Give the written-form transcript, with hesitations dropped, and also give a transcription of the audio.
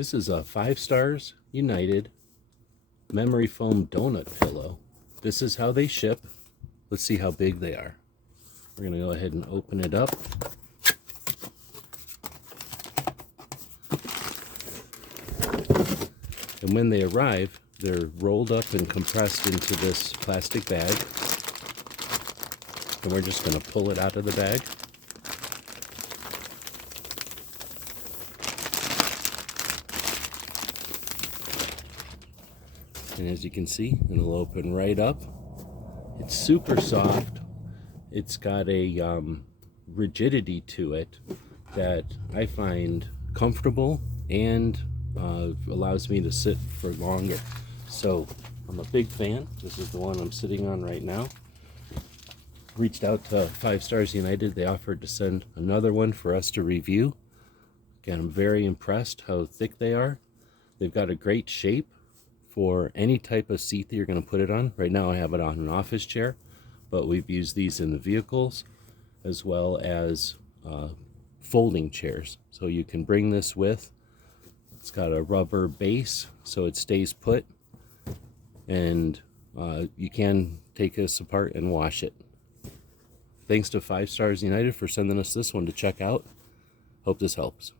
This is a 5 Stars United memory foam donut pillow. This is how they ship. Let's see how big they are. We're going to go ahead and open it up. And when they arrive, they're rolled up and compressed into this plastic bag. And we're just going to pull it out of the bag. And as you can see, it'll open right up. It's super soft. It's got a rigidity to it that I find comfortable and allows me to sit for longer. So I'm a big fan. This is the one I'm sitting on right now. Reached out to 5 Stars United. They offered to send another one for us to review. Again, I'm very impressed how thick they are. They've got a great shape for any type of seat that you're going to put it on. Right now I have it on an office chair, but we've used these in the vehicles as well as folding chairs. So you can bring this with. It's got a rubber base so it stays put, and you can take this apart and wash it. Thanks to 5 Stars United for sending us this one to check out. Hope this helps.